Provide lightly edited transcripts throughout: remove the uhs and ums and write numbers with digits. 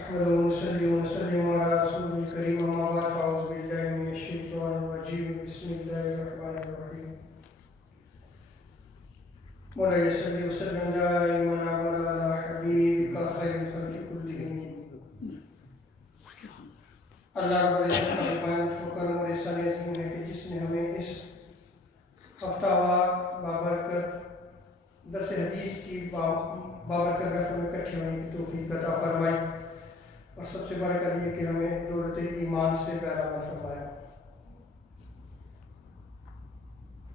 نحمده ونصلي ونسلم على رسوله الكريم أما بعد فأعوذ بالله من الشيطان الرجيم بسم الله الرحمن الرحيم مولاي صل وسلم دائما على حبيبك خير الخلق كلهم اللہ رب العزت کا بیان فکر اور احسان عظیم ہے کہ جس نے ہمیں اس ہفتہ وار بابرکت درس حدیث کی بابرکت محفل میں اکٹھے ہونے کی توفیق عطا فرمائی اور سب سے بڑھ کر یہ کہ ہمیں دولت ایمان سے بہرامد فرمایا۔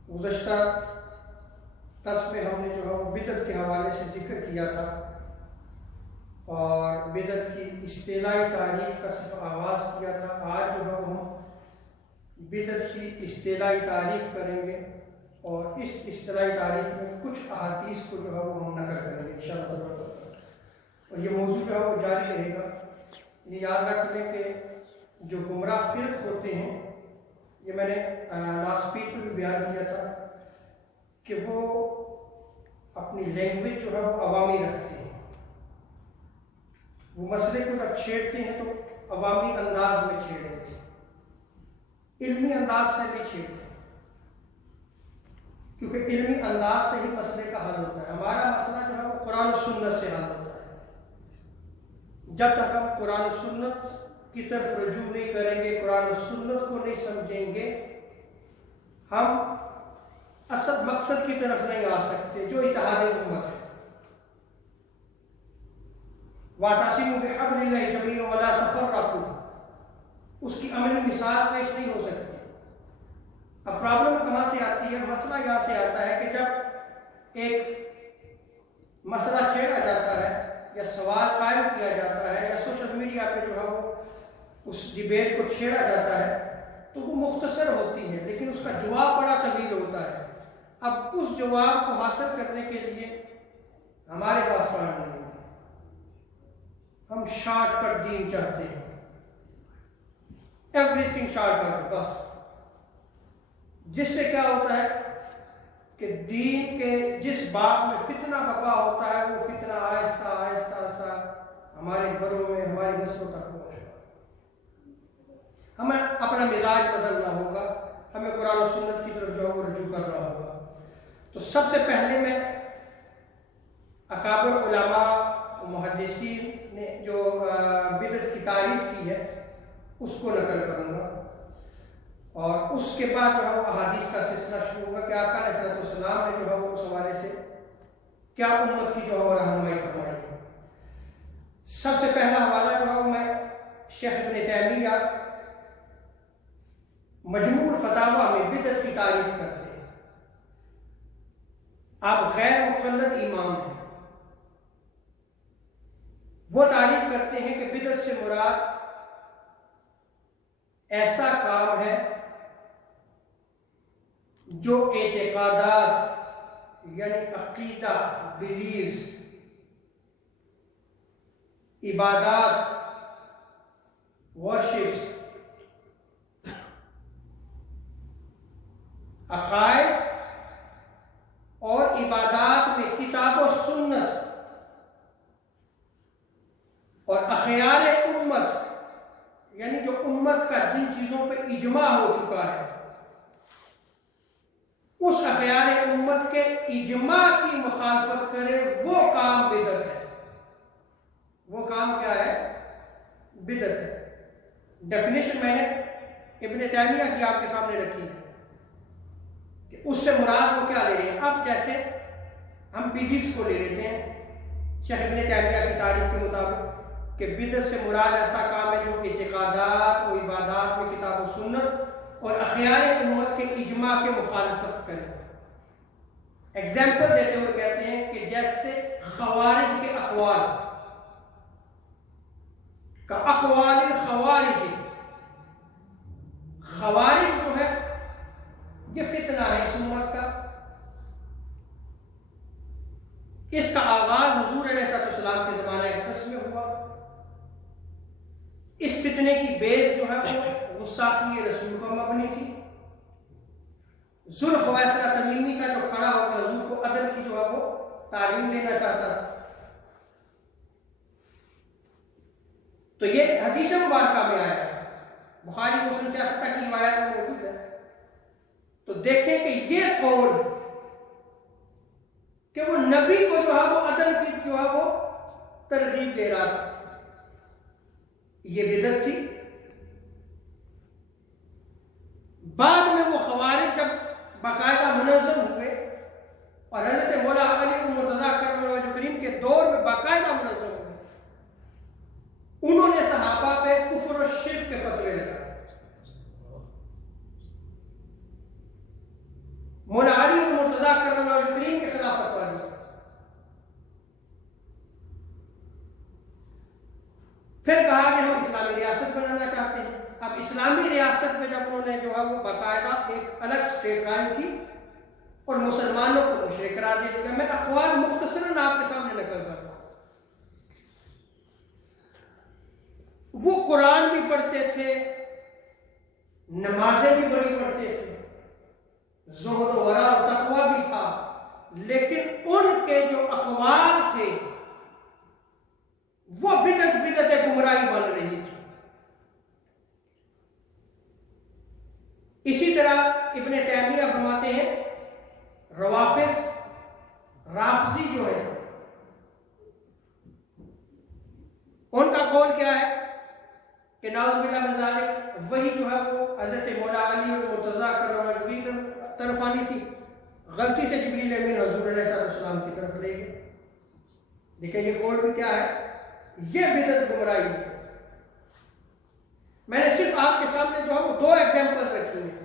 گزشتہ درس میں ہم نے جو ہے وہ بدعت کے حوالے سے ذکر کیا تھا اور بدعت کی اصطلاحی تعریف کا صرف آغاز کیا تھا۔ آج جو ہے وہ ہم بدعت کی اصطلاحی تعریف کریں گے اور اس اصطلاحی تعریف میں کچھ احادیث کو جو ہے وہ ہم نقل کریں گے انشاءاللہ، اور یہ موضوع جو ہے وہ جاری رہے گا۔ یہ یاد رکھ لیں کہ جو گمراہ فرق ہوتے ہیں، یہ میں نے لاسٹ ویک میں بھی بیان کیا تھا کہ وہ اپنی لینگویج جو ہے وہ عوامی رکھتے ہیں، وہ مسئلے کو جب چھیڑتے ہیں تو عوامی انداز میں چھیڑیں گے، علمی انداز سے نہیں چھیڑتے، کیونکہ علمی انداز سے ہی مسئلے کا حل ہوتا ہے۔ ہمارا مسئلہ جو ہے وہ قرآن و سنت سے حل ہوتا ہے۔ جب تک ہم قرآن و سنت کی طرف رجوع نہیں کریں گے، قرآن و سنت کو نہیں سمجھیں گے، ہم اصل مقصد کی طرف نہیں آ سکتے جو اتحاد امت ہے۔ وَاعْتَصِمُوا بِحَبْلِ اللَّهِ جَمِيعًا وَلَا تَفَرَّقُوا، اس کی عملی مثال پیش نہیں ہو سکتی۔ اب پرابلم کہاں سے آتی ہے؟ مسئلہ یہاں سے آتا ہے کہ جب ایک مسئلہ چھیڑا جاتا ہے یا سوال قائم کیا جاتا ہے یا سوشل میڈیا پہ جو ہے وہ اس ڈیبیٹ کو چھیڑا جاتا ہے تو وہ مختصر ہوتی ہے، لیکن اس کا جواب بڑا طویل ہوتا ہے۔ اب اس جواب کو حاصل کرنے کے لیے ہمارے پاس ٹائم نہیں ہے، ہم شارٹ کٹ دین چاہتے ہیں، ایوری تھنگ شارٹ کٹ، بس جس سے کیا ہوتا ہے کہ دین کے جس باب میں فتنہ بپا ہوتا ہے وہ فتنہ آہستہ آہستہ آہستہ ہمارے گھروں میں، ہماری نسلوں تک پہنچے گا۔ ہمیں اپنا مزاج بدلنا ہوگا، ہمیں قرآن و سنت کی طرف جو ہے وہ رجوع کرنا ہوگا۔ تو سب سے پہلے میں اکابر علماء و محدثین نے جو بدعت کی تعریف کی ہے اس کو نقل کروں گا، اور اس کے بعد جو ہے وہ احادیث کا سلسلہ شروع ہوگا کہ آقا علیہ الصلوۃ والسلام نے جو ہے وہ اس حوالے سے کیا امت کی جو ہے وہ رہنمائی فرمائی ہے۔ سب سے پہلا حوالہ جو ہے وہ میں شیخ ابن تیمیہ مجموع الفتاوی میں بدعت کی تعریف کرتے ہیں۔ آپ غیر مقلد امام ہیں، وہ تعریف کرتے ہیں کہ بدعت سے مراد ایسا کام ہے جو اعتقادات یعنی عقیدہ، بلیفز، عبادات، ورشپس، عقائد اور عبادات میں کتاب و سنت اور اخیار امت یعنی جو امت کا جن چیزوں پہ اجماع ہو چکا ہے، اس اخیار امت کے اجماع کی مخالفت کرے، وہ کام بدعت ہے۔ وہ کام کیا ہے؟ بدعت ہے۔ ڈیفینیشن میں نے ابن تیمیہ کی آپ کے سامنے رکھی ہے کہ اس سے مراد وہ کیا لے رہے ہیں۔ اب جیسے ہم بیلیفز کو لے لیتے ہیں شیخ ابن تیمیہ کی تعریف کے مطابق کہ بدعت سے مراد ایسا کام ہے جو اعتقادات و عبادات میں کتاب و سنت اور اخیار امت کے اجماع کے مخالفت کرے۔ ایگزامپل دیتے ہوئے کہتے ہیں کہ جیسے خوارج کے اقوال کا اقوال الخوارج، خوارج جو ہے یہ فتنہ ہے اس امت کا، اس کا آغاز حضور علیہ السلام کے زمانہ اقدس میں ہوا۔ اس فتنے کی بیس جو ہے وہ گستاخی رسول پر مبنی تھی۔ ذوالخویصرہ تمیمی کا جو کھڑا ہو کے حضور کو عدل کی جو ہے وہ تعلیم دینا چاہتا تھا، تو یہ حدیث مبارکہ میں آیا ہے، بخاری مسلم سے حتیٰ کی روایت میں موجود ہے۔ تو دیکھیں کہ یہ قول کہ وہ نبی کو جو ہے وہ عدل کی جو ہے وہ ترغیب دے رہا تھا، یہ بدعت تھی۔ بعد میں وہ خوارج جب باقاعدہ منظم ہوئے اور حضرت مولا علی مرتضیٰ کرم اللہ وجہ کریم کے دور میں باقاعدہ منظم ہوئے، انہوں نے صحابہ پہ کفر و شرک کے فتوے لگائے۔ مولا علی مرتضیٰ کرم اللہ وجہ کریم کے خلاف فتویٰ دیا۔ پھر کہا کہ ہم اسلامی ریاست بنانا چاہتے ہیں۔ اب اسلامی ریاست میں جب انہوں نے جو ہے وہ باقاعدہ ایک الگ اسٹیٹ قائم کی اور مسلمانوں کو مشرک قرار دے دیا۔ میں اقوال مختصراً آپ کے سامنے نقل کر رہا ہوں۔ وہ قرآن بھی پڑھتے تھے، نمازیں بھی بڑی پڑھتے تھے، زہد و ورع و تقویٰ بھی تھا، لیکن ان کے جو اقوال تھے وہ بدعت گمراہی بن رہی تھی۔ اسی طرح ابن تیمیہ فرماتے ہیں روافض رافضی جو ہے ان کا قول کیا ہے کہ نعوذ باللہ من ذالک وہی جو ہے وہ حضرت مولا علی اور مرتضیٰ کرم اللہ وجہ کی طرف آنی تھی، غلطی سے جبریل امین حضور علیہ السلام کی طرف لے گئے۔ دیکھیں یہ قول بھی کیا ہے، یہ بدعت گمراہی ہے۔ میں نے صرف آپ کے سامنے جو ہے وہ دو ایگزامپل رکھی ہیں۔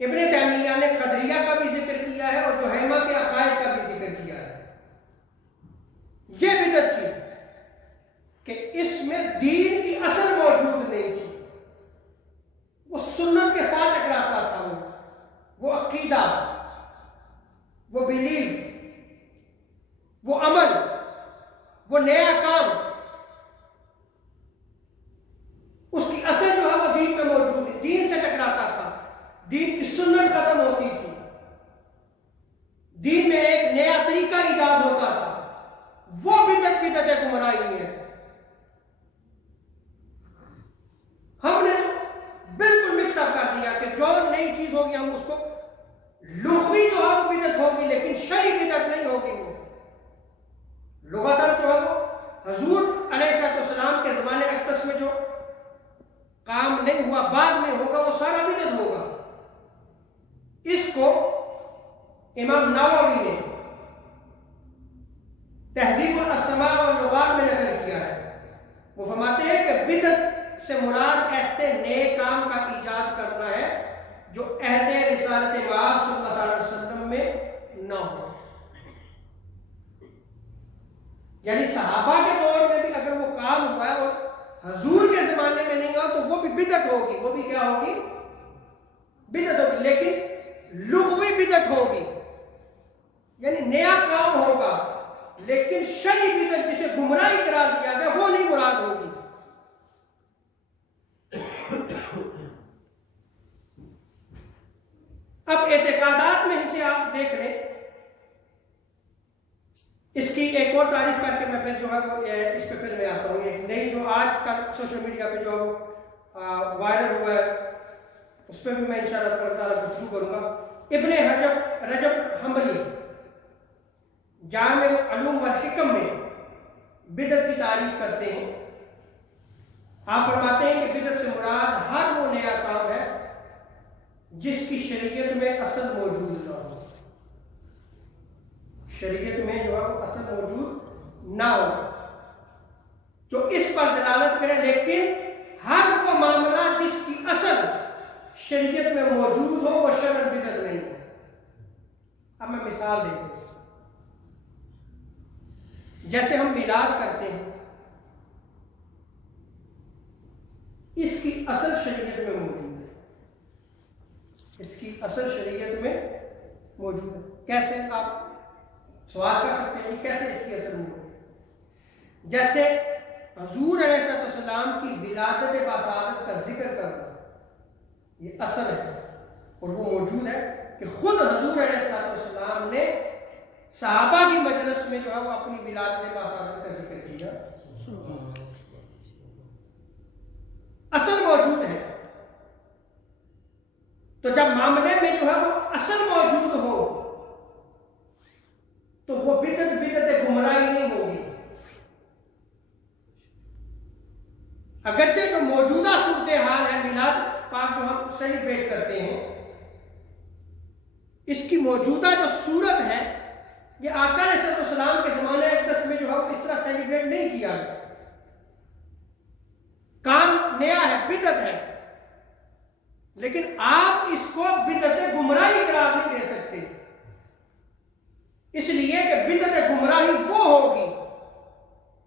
ابن تیمیہ نے قدریہ کا بھی ذکر کیا ہے اور جہیمہ کے عقائد کا بھی ذکر کیا ہے۔ یہ بدعت تھی کہ اس میں دین کی اصل موجود نہیں تھی، وہ سنت کے ساتھ ٹکراتا تھا، وہ عقیدہ، وہ بیلیف، وہ عمل، وہ نیا کام، اس کی اصل جو ہے وہ دین میں موجود ہے، دین سے ٹکراتا تھا، دین کی سنت ختم ہوتی تھی، دین میں ایک نیا طریقہ ایجاد ہوتا تھا، وہ بدعت گمراہی ہے۔ ہم نے بالکل مکس اپ کر دیا کہ جو نئی چیز ہوگی ہم اس کو لغوی جو ہے وہ بدعت ہوگی لیکن شرعی بدعت نہیں ہوگی۔ وہ لغتاً جو ہے وہ حضور علیہ السلام کے زمانے اقدس میں جو کام نہیں ہوا بعد میں ہوگا وہ سارا بدعت ہوگا۔ اس کو امام نووی نے تہذیب الاسماء واللغات میں نقل کیا ہے۔ وہ فرماتے ہیں کہ بدعت سے مراد ایسے نئے کام کا ایجاد کرنا ہے جو عہد رسالت مآب صلی اللہ علیہ وسلم میں نہ ہو۔ یعنی صحابہ کے دور میں بھی اگر وہ کام ہوا ہے اور حضور کے زمانے میں نہیں ہوا تو وہ بھی بدعت ہوگی، وہ بھی کیا ہوگی؟ بدعت ہوگی، لیکن لغوی بدعت ہوگی، یعنی نیا کام ہوگا، لیکن شرعی بدعت جسے گمراہی قرار دیا گیا وہ نہیں مراد ہوگی۔ اب اعتقادات میں سے آپ دیکھ لیں، اس کی ایک اور تعریف کر کے میں پھر جو ہے وہ اس پہ پھر میں آتا ہوں۔ ایک نئی جو آج کل سوشل میڈیا پہ جو ہے وہ وائرل ہوا ہے اس پہ بھی میں انشاءاللہ تعالیٰ گفتگو کروں گا۔ ابن رجب حنبلی جامع العلوم والحکم میں بدعت کی تعریف کرتے ہیں۔ آپ فرماتے ہیں کہ بدعت سے مراد ہر وہ نیا کام ہے جس کی شریعت میں اصل موجود نہ ہو، شریعت میں جو ہے وہ اصل موجود نہ ہو، جو اس پر دلالت کرے، لیکن ہر وہ معاملہ جس کی اصل شریعت میں موجود ہو وہ شرعاً بدعت نہیں ہے۔ اب میں مثال دیتا ہوں، جیسے ہم میلاد کرتے ہیں، اس کی اصل شریعت میں موجود ہے، اس کی اصل شریعت میں موجود ہے۔ کیسے؟ آپ سوال کر سکتے ہیں کہ کیسے اس کی اصل موجود ہے؟ جیسے حضور علیہ السلام کی ولادت باسعادت کا ذکر کرنا، یہ اصل ہے اور وہ موجود ہے کہ خود حضور علیہ السلام نے صحابہ کی مجلس میں جو ہے وہ اپنی ولادت باسعادت کا ذکر کیا۔ اگرچہ جو موجودہ صورتحال ہے میلاد پاک جو ہم سیلیبریٹ کرتے ہیں، اس کی موجودہ جو صورت ہے یہ آقا علیہ السلام کے زمانہ اقدس میں جو ہے اس طرح سیلیبریٹ نہیں کیا گیا، کام نیا ہے، بدعت ہے، لیکن آپ اس کو بدعت گمراہی قرار نہیں دے سکتے، اس لیے کہ بدعت گمراہی وہ ہوگی،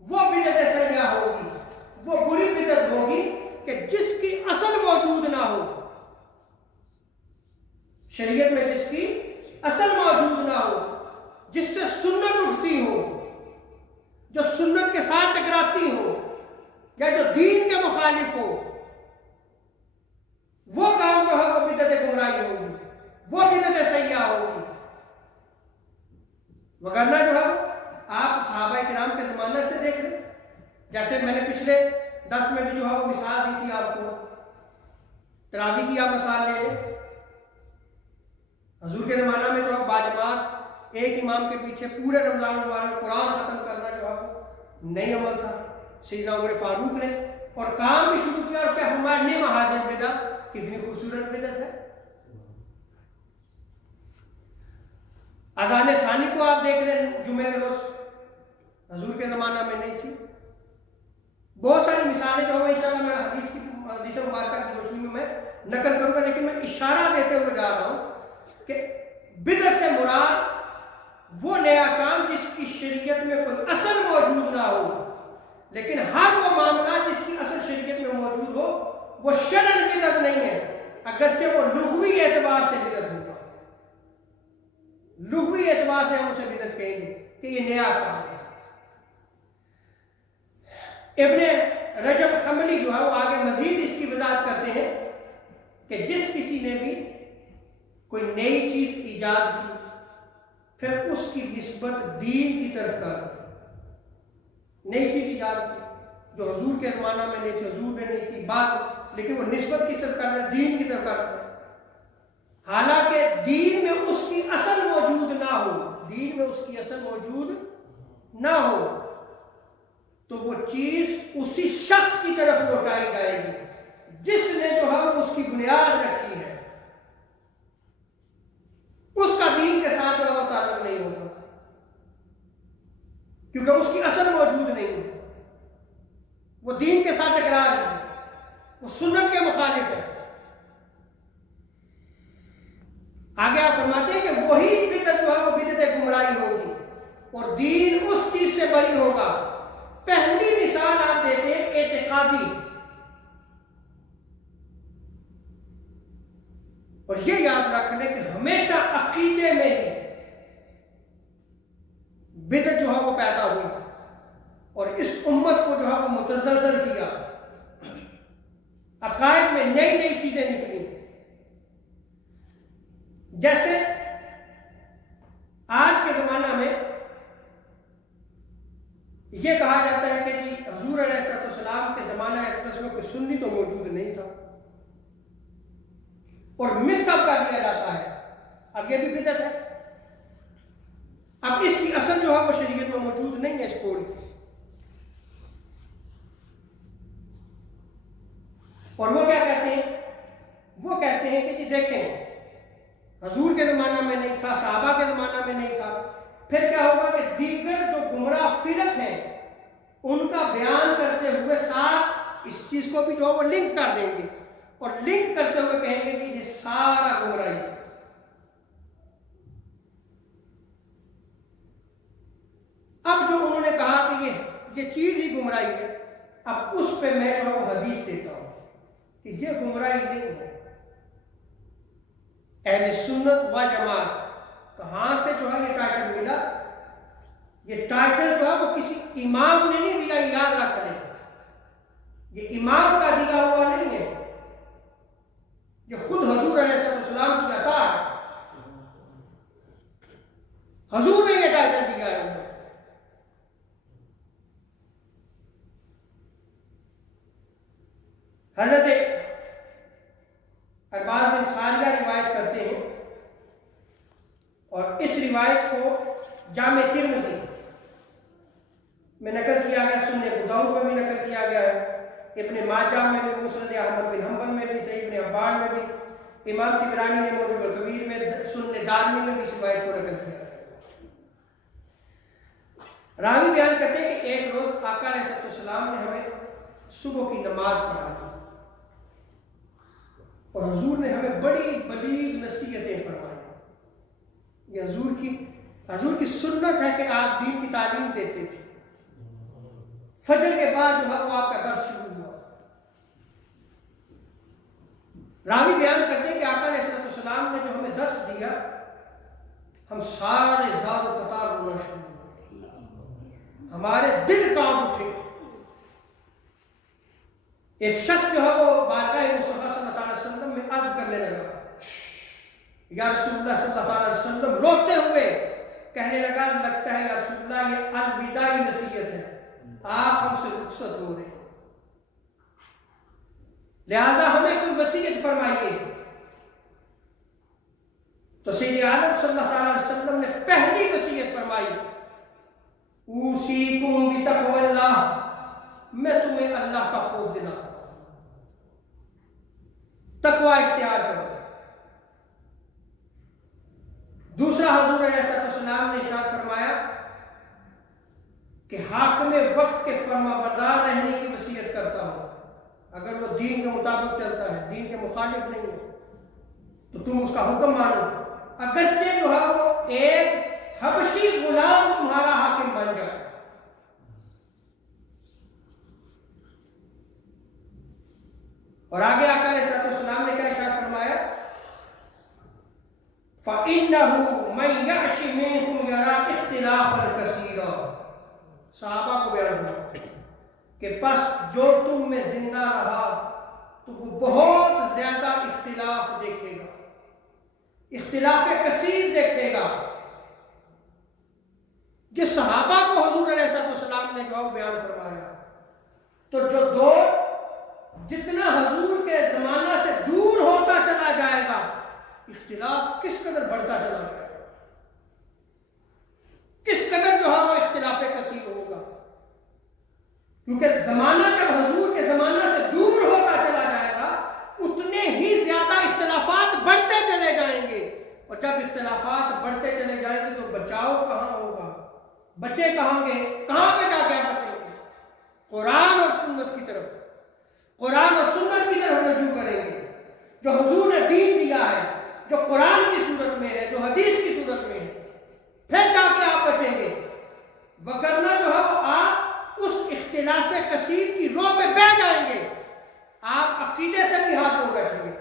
وہ بدعت سیاح ہوگی، وہ بری بدعت ہوگی کہ جس کی اصل موجود نہ ہو، شریعت میں جس کی اصل موجود نہ ہو، جس سے سنت اٹھتی ہو، جو سنت کے ساتھ ٹکراتی ہو یا جو دین کے مخالف ہو، وہ کام جو ہے وہ بدعت گمراہی ہوگی، وہ بدعت سیاح ہوگی۔ وگرنہ جو ہے آپ صحابہ کرام کے زمانہ سے دیکھ لیں، جیسے میں نے پچھلے درس میں بھی جو ہے وہ مثال دی تھی آپ کو، تراویح کی آپ مثال لے لیں، حضور کے زمانہ میں جو ہے باجماعت ایک امام کے پیچھے پورے رمضان المبارک قرآن ختم کرنا جو ہے نئی عمل تھا، سیدنا عمر فاروق نے اور کام بھی شروع کیا، اور کیا ہمارے نعم حاضر بدعت، کتنی خوبصورت بدعت ہے۔ اذان ثانی کو آپ دیکھ لیں جمعے کے روز، حضور کے زمانہ میں نہیں تھی۔ بہت ساری مثالیں جو ہیں انشاءاللہ میں حدیث مبارکہ کی روشنی میں نقل کروں گا، لیکن میں اشارہ دیتے ہوئے جا رہا ہوں کہ بدعت سے مراد وہ نیا کام جس کی شریعت میں کوئی اصل موجود نہ ہو، لیکن ہر وہ معاملہ جس کی اصل شریعت میں موجود ہو وہ شرعاً بدعت نہیں ہے، اگرچہ وہ لغوی اعتبار سے بدعت ہوگا، لغوی اعتبار سے ہم اسے بدعت کہیں گے کہ یہ نیا کام ہے۔ ابن رجب حنبلی جو ہے وہ آگے مزید اس کی وضاحت کرتے ہیں کہ جس کسی نے بھی کوئی نئی چیز ایجاد کی پھر اس کی نسبت دین کی طرف کر دی، نئی چیز ایجاد کی جو حضور کے زمانہ میں نہیں تھی، حضور نے نہیں کی بات، لیکن وہ نسبت کس طرف کر رہا ہے؟ دین کی طرف کر رہا ہے، حالانکہ دین میں اس کی اصل موجود نہ ہو، دین میں اس کی اصل موجود نہ ہو تو وہ چیز اسی شخص کی طرف لوٹائی جائے گی جس نے جو ہے اس کی بنیاد رکھی ہے، اس کا دین کے ساتھ وہ تعلق نہیں ہوگا کیونکہ اس کی اصل موجود نہیں ہے، وہ دین کے ساتھ اقرار نہیں، وہ سنت کے مخالف ہے۔ آگے آپ فرماتے ہیں کہ وہی بدعت جو ہے وہ بدعت گمراہی ہوگی اور دین اس چیز سے بری ہوگا۔ پہلی مثال آپ دیتے ہیں اعتقادی، اور یہ یاد رکھ لیں کہ ہمیشہ عقیدے میں ہی بدعت جو ہے وہ پیدا ہوئی اور اس امت کو جو ہے وہ متزلزل کیا، عقائد میں نئی نئی چیزیں نکلی۔ جیسے آج کے زمانہ میں یہ کہا جاتا ہے کہ جی حضور علیہ السلام کے زمانہ اقدس میں کوئی سنی تو موجود نہیں تھا، اور مکس اپ کر دیا جاتا ہے، اب یہ بھی بدعت ہے، اب اس کی اصل جو ہے وہ شریعت میں موجود نہیں ہے اس قول کی۔ اور وہ کیا کہتے ہیں؟ وہ کہتے ہیں کہ جی دیکھیں حضور کے زمانہ میں نہیں تھا، صحابہ کے زمانہ میں نہیں تھا، پھر کیا ہوگا کہ دیگر جو گمراہ فرق ہیں ان کا بیان کرتے ہوئے ساتھ اس چیز کو بھی جو ہے وہ لنک کر دیں گے اور لنک کرتے ہوئے کہیں گے کہ یہ سارا گمراہی ہے۔ اب جو انہوں نے کہا کہ یہ چیز ہی گمراہی ہے، اب اس پہ میں جو ہے وہ حدیث دیتا ہوں کہ یہ گمراہی نہیں ہے۔ اہل سنت و جماعت کہاں سے جو ہے یہ ٹائٹل ملا؟ یہ ٹائٹل جو ہے وہ کسی امام نے نہیں دیا، یاد رکھ لیں، یہ امام کا دیا ہوا نہیں ہے، یہ خود حضور علیہ السلام کی عطا ہے، حضور نے یہ ٹائٹل دیا ہے۔ حضرت ارباز بن ساریہ روایت کرتے ہیں اور اس روایت کو جامع ترمذی میں نقل کیا گیا، سنن ابو داؤد میں بھی نقل کیا گیا ہے ابن ماجہ میں بھی، مسند احمد بن حنبل میں بھی، صحیح ابن حبان میں بھی، امام طبرانی نے معجم الکبیر میں، سنن دارمی میں بھی اس روایت کو نقل کیا۔ راوی بیان کرتے ہیں کہ ایک روز آقا علیہ السلام نے ہمیں صبح کی نماز پڑھائی اور حضور نے ہمیں بڑی بلیغ نصیحتیں فرمائی۔ یہ حضور کی سنت ہے کہ آپ دین کی تعلیم دیتے تھے۔ فجر کے بعد جو ہے وہ آپ کا درس شروع ہوا۔ راوی بیان کرتے ہیں کہ آقا علیہ السلام نے جو ہمیں درس دیا، ہم سارے زار و قطار رونا شروع ہوئے، ہمارے دل کانپ اٹھے۔ ایک شخص جو ہے وہ بارگاہ مصطفیٰ صلی اللہ علیہ وسلم میں عرض کرنے لگا، یا رسول اللہ صلی اللہ علیہ وسلم، روتے ہوئے کہنے لگا، لگتا ہے یا رسول اللہ یہ الوداعی نصیحت ہے، آپ ہم سے رخصت ہو رہے ہیں، لہذا ہمیں کوئی وصیت فرمائیے۔ تو سید عالم صلی اللہ علیہ وسلم نے پہلی وصیت فرمائی، اوصیکم بتقوی اللہ، میں تمہیں اللہ کا خوف دلاتا ہوں، تقوی اختیار کرو۔ دوسرا حضور علیہ السلام نے ارشاد فرمایا کہ حاکم وقت کے فرما بردار رہنے کی وصیت کرتا ہوں، اگر وہ دین کے مطابق چلتا ہے، دین کے مخالف نہیں ہے تو تم اس کا حکم مانو، اگرچہ جو ہے وہ ایک حبشی غلام تمہارا حاکم بن جائے۔ اور آگے آقا علیہ السلام نے کیا ارشاد فرمایا، فَإِنَّهُ مَنْ يَعْشِ مِنْكُمْ يَرَى اخْتِلَافًا كَثِيرًا۔ صحابہ کو بیان ہوا کہ پس جو تم میں زندہ رہا تو وہ بہت زیادہ اختلاف دیکھے گا، اختلاف کثیر دیکھے گا۔ جس صحابہ کو حضور علیہ السلام نے جو بیان فرمایا، تو جو دور جتنا حضور کے زمانہ سے دور ہوتا چلا جائے گا، اختلاف کس قدر بڑھتا چلا جائے گا، کس قدر جو ہے وہ اختلاف کثیر ہوگا، کیونکہ زمانہ جب حضور کے زمانہ سے دور ہوتا چلا جائے گا اتنے ہی زیادہ اختلافات بڑھتے چلے جائیں گے، اور جب اختلافات بڑھتے چلے جائیں گے تو بچاؤ کہاں ہوگا، بچے کہاں گے، کہاں پہ جا کے بچیں گے؟ قرآن اور سنت کی طرف، قرآن اور سنت کی طرف رجوع کریں گے، جو حضور نے دین دیا ہے، جو قرآن کی صورت میں ہے، جو حدیث کی صورت میں ہے، پھر جا کے آپ بچیں گے، وگرنہ جو ہے وہ آپ اس اختلاف کثیر کی رو پہ بہ جائیں گے، آپ عقیدے سے بھی ہاتھ دھو بیٹھیں گے۔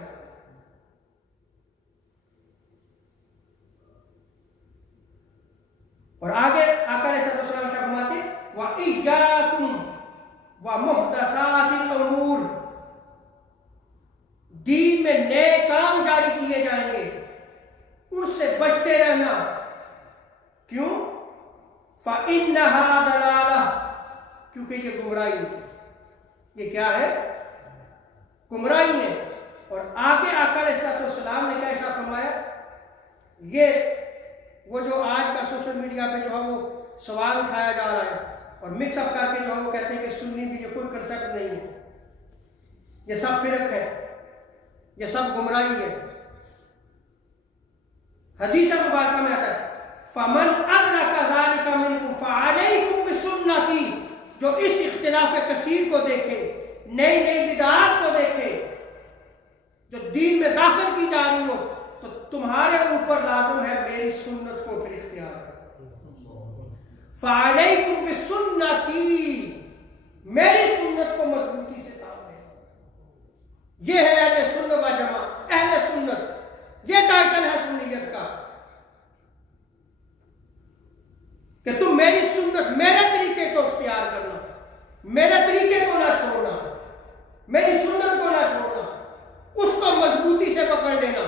اور آگے آقا علیہ السلام فرماتے ہیں وَإِيَّاكُمْ وَمُحْدَثَاتِ الْأُمُورِ، دین میں نئے کام جاری کیے جائیں گے، ان سے بچتے رہنا۔ کیوں؟ فَإِنَّهَا ضَلَالَةٌ، کیونکہ یہ گمراہی ہے۔ یہ کیا ہے؟ گمراہی ہے۔ اور آگے آقا علیہ السلام نے کیا ارشاد فرمایا، یہ وہ جو آج کا سوشل میڈیا پہ جو ہے وہ سوال اٹھایا جا رہا ہے اور مکس اپ کر کے جو ہے وہ کہتے ہیں کہ سنی بھی، یہ کوئی کنسیپٹ نہیں ہے، یہ سب فرق ہے، یہ سب گمراہی ہے۔ حدیث مبارکہ میں آتا ہے فَمَنْ أَدْرَكَ ذَلِكَ مِنْكُمْ فَعَلَيْكُمْ بِسُنَّتِي، جو اس اختلاف کثیر کو دیکھے، نئی نئی بدعات کو دیکھے جو دین میں داخل کی جا رہی ہو، تو تمہارے اوپر لازم ہے میری سنت کو پھر اختیار کرو۔ فَعَلَيْكُمْ بِسُنَّتِي، میری سنت کو مضبوطی سے تھامیں۔ یہ ہے اہل سنت و جماعت، اہل سنت، یہ ٹائٹل ہے سنیت کا کہ تم میری سنت، میرے طریقے کو اختیار کرنا، میرے طریقے کو نہ چھوڑنا، میری سنت کو نہ چھوڑنا، اس کو مضبوطی سے پکڑ لینا۔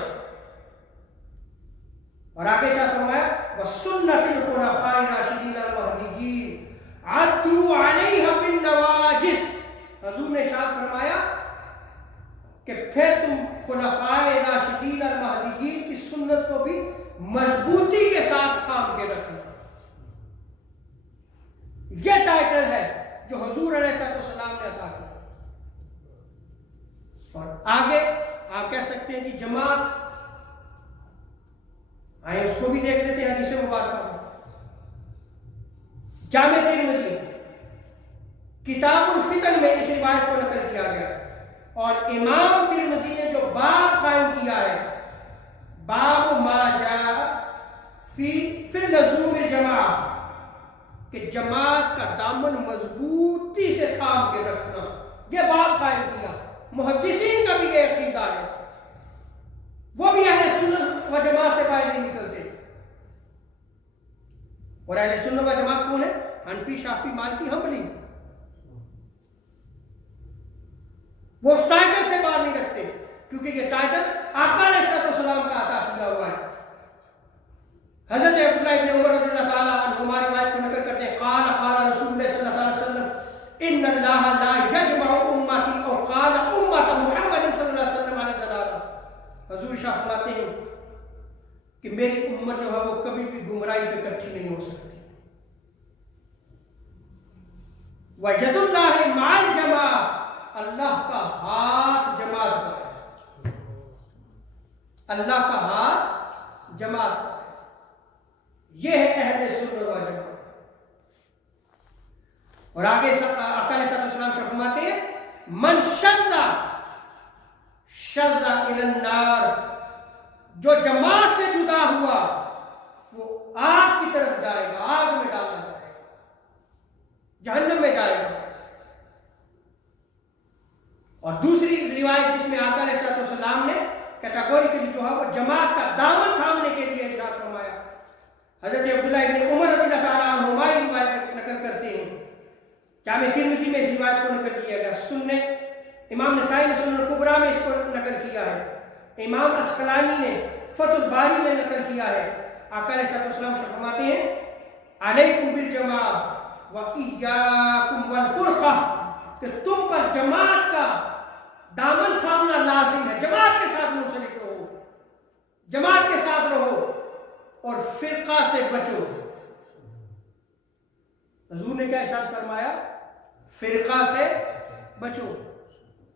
اور آگے شاہ فرمایا وَسُنَّتِ الْخُلَفَاءِ الرَّاشِدِينَ الْمَهْدِيِّينَ عَضُّوا عَلَيْهَا بِالنَّوَاجِذِ، حضور نے شاہ فرمایا کہ پھر تم خلفائے راشدین المہدیین کی سنت کو بھی مضبوطی کے ساتھ تھام کے رکھنا۔ یہ ٹائٹل ہے جو حضور علیہ السلام نے عطا کیا۔ اور آگے آپ کہہ سکتے ہیں کہ جماعت، آئیں اس کو بھی دیکھ لیتے ہیں حدیث مبارکہ میں۔ جامع ترمذی کتاب الفتن میں اس روایت کو نقل کیا گیا، اور امام ترمذی نے جو باب قائم کیا ہے، باب ما جاء فی لزوم الجماعہ، کہ جماعت کا دامن مضبوطی سے تھام کے رکھنا، یہ باب قائم کیا۔ محدثین کا بھی یہ عقیدہ ہے، وہ بھی اہل سنت و جماعت سے باہر نہیں نکلتے۔ اور اہل سنت و جماعت کون ہے؟ حنفی، شافعی، مالکی، حنبلی۔ وہ اس ٹائٹل سے باہر نہیں رکھتے، کیونکہ یہ ٹائٹل آقا علیہ السلام کا عطا کیا ہوا ہے۔ حضرت عبداللہ ابن عمر رضی اللہ تعالیٰ عنہما روایت کو نقل کرتے ہیں، قال قال رسول اللہ صلی اللہ علیہ وسلم ان اللہ لا یجمع امتی، اور قال امت محمد صلی اللہ علیہ وسلم علی الضلالہ۔ حضور شاہ فرماتے ہیں کہ میری امت جو ہے وہ کبھی بھی گمراہی پہ اکٹھی نہیں ہو سکتی۔ وَيَدُ اللَّهِ مَعَ الْجَمَاعَةِ، اللہ کا ہاتھ جماعت پر ہے، اللہ کا ہاتھ جماعت پر ہے۔ یہ ہے اہل سنت و جماعت۔ اور آگے آقا علیہ السلام فرماتے ہیں من شد شد الی النار، جو جماعت سے جدا ہوا وہ آگ کی طرف جائے گا، آگ میں ڈالا جائے گا، جہنم میں جائے گا۔ اور دوسری روایت جس میں آقا علیہ السلام نے کیٹاگوریکلی جو ہے وہ جماعت کا دامن تھامنے کے لیے ارشاد فرمایا، حضرت عبداللہ ابن عمر رضی اللہ تعالیٰ عنہما روایت نقل کرتے ہیں، جامع ترمذی میں اس روایت کو نقل کیا گیا، سنن امام نسائی نے سنن الکبریٰ میں اس کو نقل کیا ہے، امام اسقلانی نے فتح الباری میں نقل کیا ہے۔ آقا علیہ السلام سے فرماتے ہیں علیکم بالجماعۃ و ایاکم والفرقہ، کہ تم پر جماعت کا دامن تھامنا لازم ہے، جماعت کے ساتھ منسلک رہو، جماعت کے ساتھ رہو، اور فرقہ سے بچو۔ حضور نے کیا ارشاد فرمایا؟ فرقہ سے بچو۔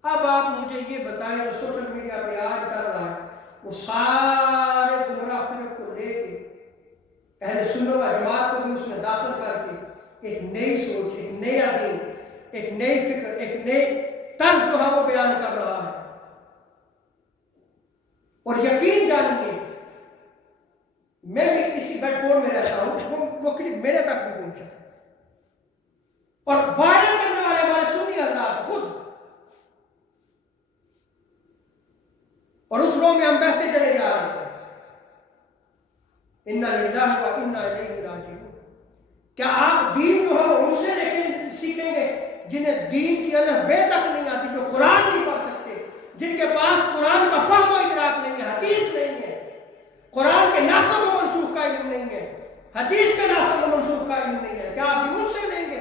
اب آپ مجھے یہ بتائیں جو سوشل میڈیا پہ آج چل رہا ہے، وہ سارے گمراہ فرق کو لے کے اہل سنت و جماعت کو بھی اس میں داخل کر کے ایک نئی سوچ، ایک نیا دین، ایک نئی فکر، ایک نئی طرز جو ہے وہ بیان کر رہا ہے۔ اور یقین جانیے میں بھی اسی بیڈ فورڈ میں رہتا ہوں، وہ کلپ میرے تک بھی پہنچا ہے، اور وائرل کرنے والے ہمارے سنی حضرات خود، اور اس رو میں ہم بہتے چلے جا رہے ہیں۔ انا للہ و انا الیہ راجعون۔ کیا آپ دین جو ہے وہ ان سے سیکھیں گے جنہیں دین کی الف بے تک نہیں آتی، جو قرآن نہیں پڑھ سکتے، جن کے پاس قرآن کا فہم و ادراک نہیں ہے، حدیث نہیں ہے، قرآن کے ناسخ و منسوخ کا علم نہیں ہے، حدیث کے ناسخ و منسوخ کا علم نہیں ہے؟ کیا آپ دین ان سے لیں گے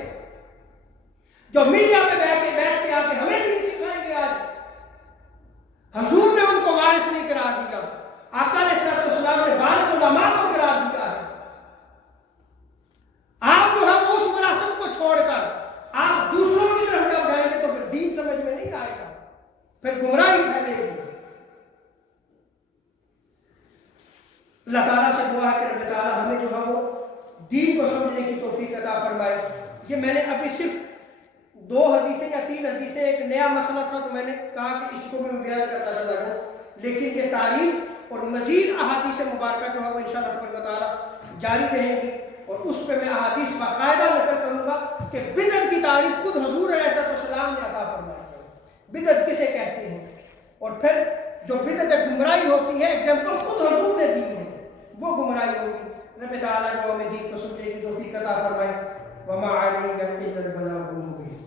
جو میڈیا پہ بیٹھ کے آ کے ہمیں دین سکھائیں گے؟ آج حضور نے ان کو وارث نہیں قرار دیا، آقا علیہ السلام نے وارث علماء کو قرار دیا ہے۔ آپ جو ہے اس وراثت کو چھوڑ کر آپ دوسروں کی طرف جب جائیں گے تو پھر دین سمجھ میں نہیں آئے گا، پھر گمراہی پھیلے گی۔ اللہ تعالیٰ سے دعا ہے کہ رب تعالیٰ ہمیں جو ہے وہ دین کو سمجھنے کی توفیق عطا فرمائے۔ یہ میں نے ابھی صرف 2 حدیثیں یا 3 حدیثیں، ایک نیا مسئلہ تھا تو میں نے کہا کہ اس کو میں بیان کرتا چلا جاؤں، لیکن یہ تعریف اور مزید احادیث مبارکہ جو ہے وہ انشاءاللہ تعالیٰ جاری رہیں گی، اور اس پہ میں احادیث باقاعدہ نقل کروں گا کہ بدعت کی تعریف خود حضور علیہ السلام نے عطا فرمائی ہے، بدعت کسے کہتے ہیں، اور پھر جو بدعت گمراہی ہوتی ہے ایگزامپل خود حضور نے دی ہے، وہ گمراہی ہوگی۔ رب تعالیٰ جو ہمیں دین کو سمجھنے کی توفیق عطا فرمائے۔ وما علینا الا البلاغ المبین۔